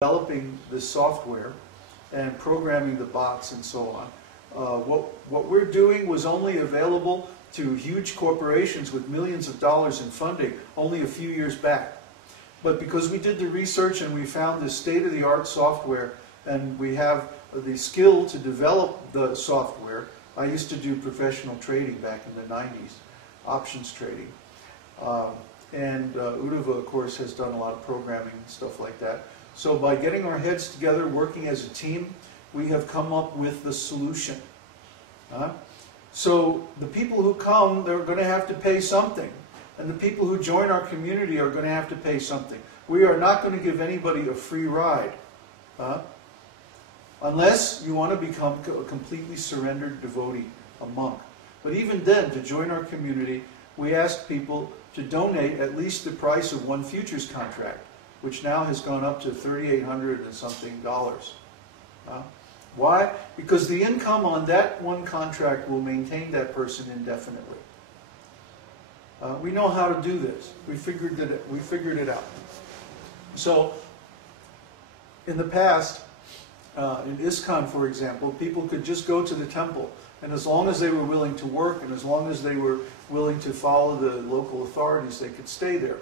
developing this software and programming the bots and so on. What we're doing was only available to huge corporations with millions of dollars in funding only a few years back. But because we did the research and we found this state-of-the-art software and we have the skill to develop the software, I used to do professional trading back in the 90s, options trading. Uddhava, of course, has done a lot of programming and stuff like that. So by getting our heads together, working as a team, we have come up with the solution. So the people who come, they're going to have to pay something. And the people who join our community are going to have to pay something. We are not going to give anybody a free ride. Unless you want to become a completely surrendered devotee, a monk. But even then, to join our community, we ask people to donate at least the price of one futures contract, which now has gone up to $3,800 and something dollars. Why? Because the income on that one contract will maintain that person indefinitely. We know how to do this. We figured it out. So, in the past, in ISKCON, for example, people could just go to the temple, and as long as they were willing to work, and as long as they were willing to follow the local authorities, they could stay there.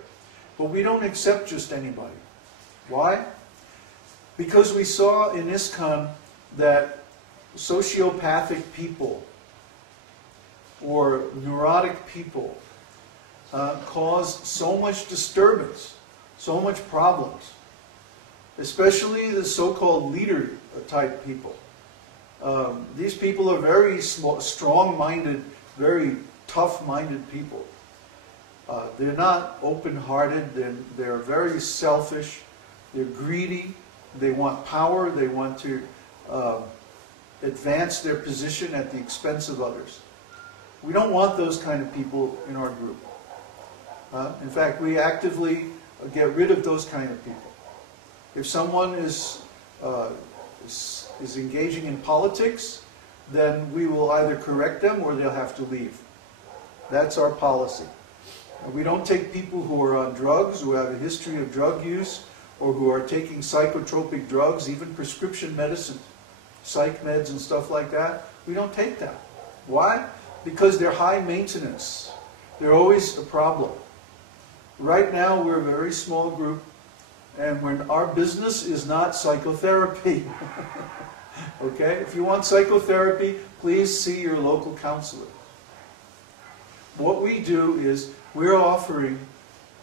But we don't accept just anybody. Why? Because we saw in ISKCON that sociopathic people or neurotic people cause so much disturbance, so much problems, especially the so-called leader-type people. These people are very strong-minded, very tough-minded people. They're not open-hearted, they're very selfish, they're greedy, they want power, they want to advance their position at the expense of others. We don't want those kind of people in our group. In fact, we actively get rid of those kind of people. If someone is engaging in politics, then we will either correct them or they'll have to leave. That's our policy. We don't take people who are on drugs, who have a history of drug use, or who are taking psychotropic drugs, even prescription medicine, psych meds and stuff like that. We don't take that. Why? Because they're high maintenance. They're always a problem. Right now, we're a very small group, and our business is not psychotherapy. Okay? If you want psychotherapy, please see your local counselor. What we do is we're offering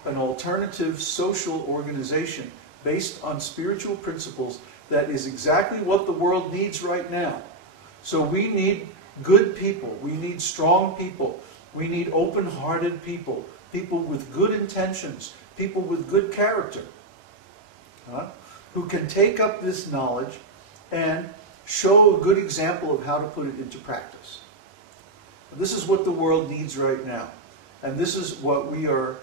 an alternative social organization based on spiritual principles that is exactly what the world needs right now. So we need good people. We need strong people. We need open-hearted people. People with good intentions. People with good character. Who can take up this knowledge and show a good example of how to put it into practice. This is what the world needs right now. And this is what we are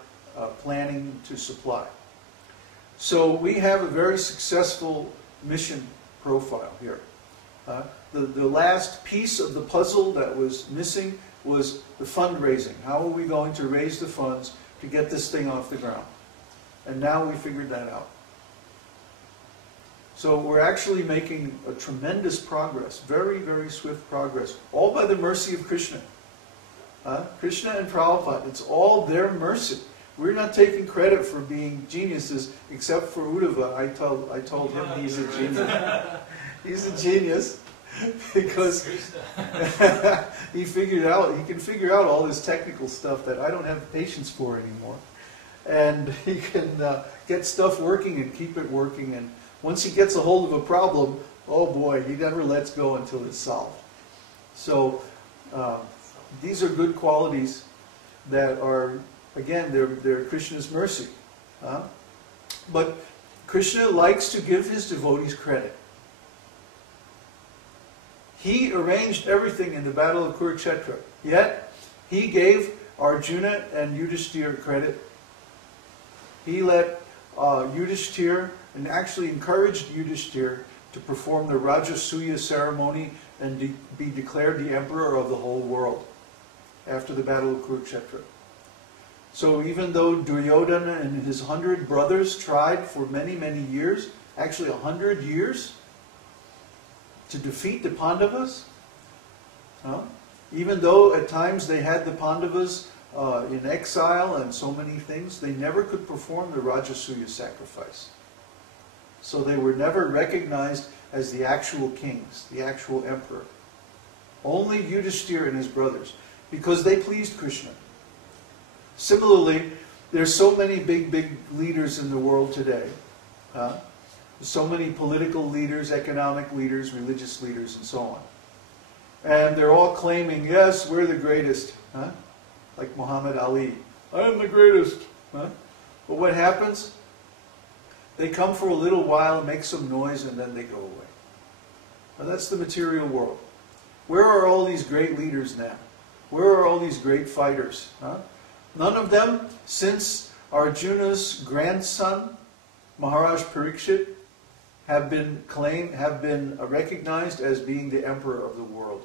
planning to supply. So we have a very successful mission profile here. The last piece of the puzzle that was missing was the fundraising. How are we going to raise the funds to get this thing off the ground? And now we figured that out. So we're actually making a tremendous progress, very, very swift progress, all by the mercy of Krishna. Krishna and Prabhupada, it's all their mercy. We're not taking credit for being geniuses, except for Uddhava. I told him he's a genius. He's a genius because he can figure out all this technical stuff that I don't have patience for anymore. And he can get stuff working and keep it working. And once he gets a hold of a problem, oh boy, he never lets go until it's solved. So these are good qualities that are, again, they're Krishna's mercy. But Krishna likes to give his devotees credit. He arranged everything in the Battle of Kurukshetra. Yet, he gave Arjuna and Yudhishthira credit. He let Yudhishthira, and actually encouraged Yudhishthira to perform the Rajasuya ceremony and be declared the emperor of the whole world after the Battle of Kurukshetra. So even though Duryodhana and his 100 brothers tried for many, many years, actually 100 years to defeat the Pandavas. Even though at times they had the Pandavas in exile and so many things, they never could perform the Rajasuya sacrifice. So they were never recognized as the actual kings, the actual emperor. Only Yudhishthira and his brothers, because they pleased Krishna. Similarly, there's so many big leaders in the world today. So many political leaders, economic leaders, religious leaders, and so on. And they're all claiming, yes, we're the greatest. Like Muhammad Ali. I am the greatest. But what happens? They come for a little while, make some noise, and then they go away. Now, that's the material world. Where are all these great leaders now? Where are all these great fighters? None of them, since Arjuna's grandson, Maharaj Parikshit, have been recognized as being the emperor of the world.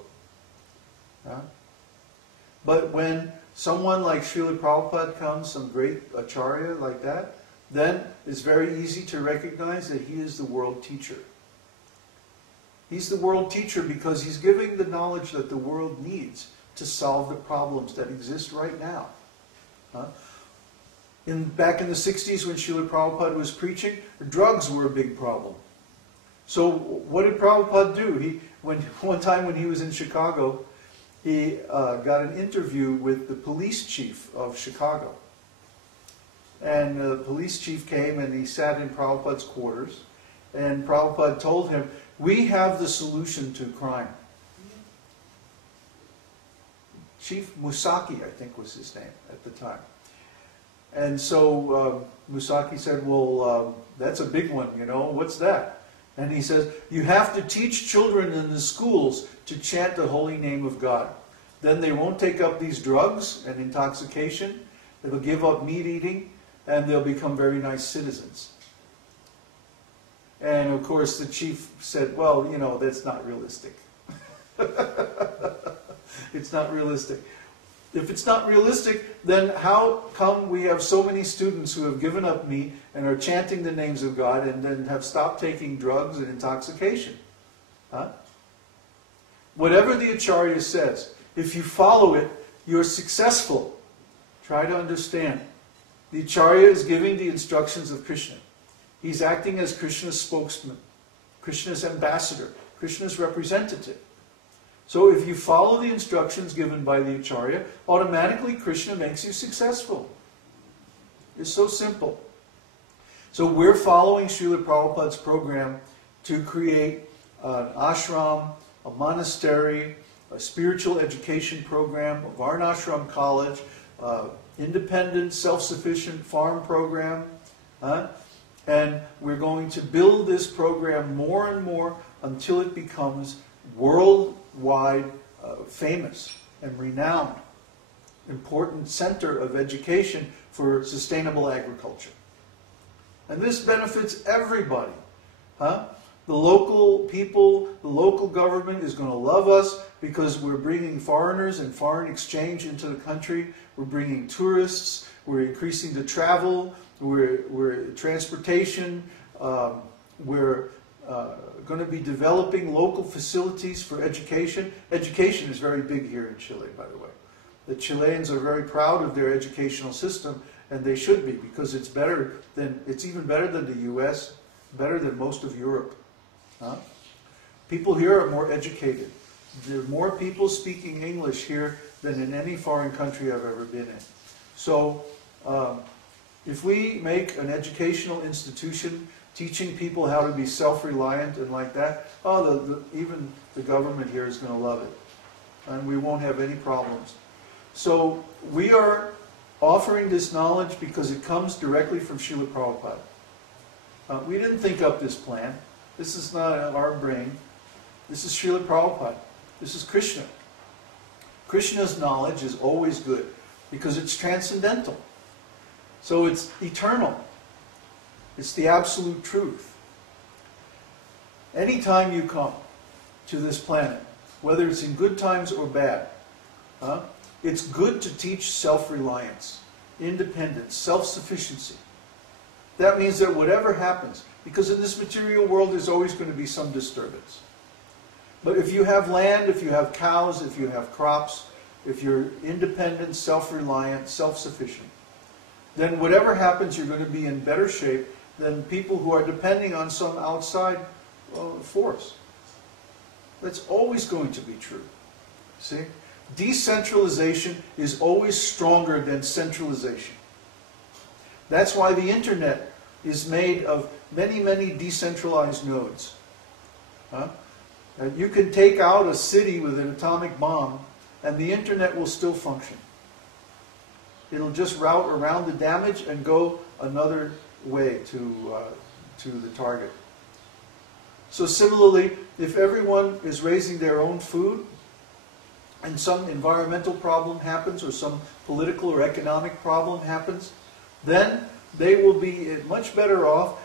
But when someone like Śrīla Prabhupāda comes, some great acharya like that, then it's very easy to recognize that he is the world teacher. He's the world teacher because he's giving the knowledge that the world needs to solve the problems that exist right now. Back in the 60s when Śrīla Prabhupāda was preaching, drugs were a big problem. So what did Prabhupada do? One time when he was in Chicago, he got an interview with the police chief of Chicago. And the police chief came and he sat in Prabhupada's quarters. And Prabhupada told him, we have the solution to crime. Chief Musaki, I think was his name at the time. And so Musaki said, well, that's a big one, you know, what's that? And he says, you have to teach children in the schools to chant the holy name of God. Then they won't take up these drugs and intoxication. They'll give up meat eating, and they'll become very nice citizens. And of course the chief said, well, you know, that's not realistic. It's not realistic. If it's not realistic, then how come we have so many students who have given up meat and are chanting the names of God and then have stopped taking drugs and intoxication? Whatever the Acharya says, if you follow it, you're successful. Try to understand. The Acharya is giving the instructions of Krishna. He's acting as Krishna's spokesman, Krishna's ambassador, Krishna's representative. So if you follow the instructions given by the Acharya, automatically Krishna makes you successful. It's so simple. So we're following Śrīla Prabhupāda's program to create an ashram, a monastery, a spiritual education program, a varṇāśrama college, independent, self-sufficient farm program. And we're going to build this program more and more until it becomes worldwide famous and renowned, important center of education for sustainable agriculture. And this benefits everybody. The local people, the local government is going to love us because we're bringing foreigners and foreign exchange into the country. We're bringing tourists. We're increasing the travel. We're transportation. We're going to be developing local facilities for education. Education is very big here in Chile, by the way. The Chileans are very proud of their educational system, and they should be, because it's even better than the U.S., better than most of Europe. People here are more educated. There are more people speaking English here than in any foreign country I've ever been in. So if we make an educational institution teaching people how to be self-reliant and like that, even the government here is going to love it. And we won't have any problems. So we are offering this knowledge because it comes directly from Śrīla Prabhupāda. We didn't think up this plan. This is not our brain. This is Śrīla Prabhupāda. This is Krishna. Krishna's knowledge is always good because it's transcendental. So it's eternal. It's the absolute truth. Anytime you come to this planet, whether it's in good times or bad, it's good to teach self-reliance, independence, self-sufficiency. That means that whatever happens, Because in this material world, there's always going to be some disturbance. But if you have land, if you have cows, if you have crops, if you're independent, self-reliant, self-sufficient, then whatever happens, you're going to be in better shape than people who are depending on some outside force. That's always going to be true. See? Decentralization is always stronger than centralization. That's why the internet is made of many, many decentralized nodes. You can take out a city with an atomic bomb and the internet will still function. It'll just route around the damage and go another way to the target. So similarly, if everyone is raising their own food and some environmental problem happens or some political or economic problem happens, then they will be much better off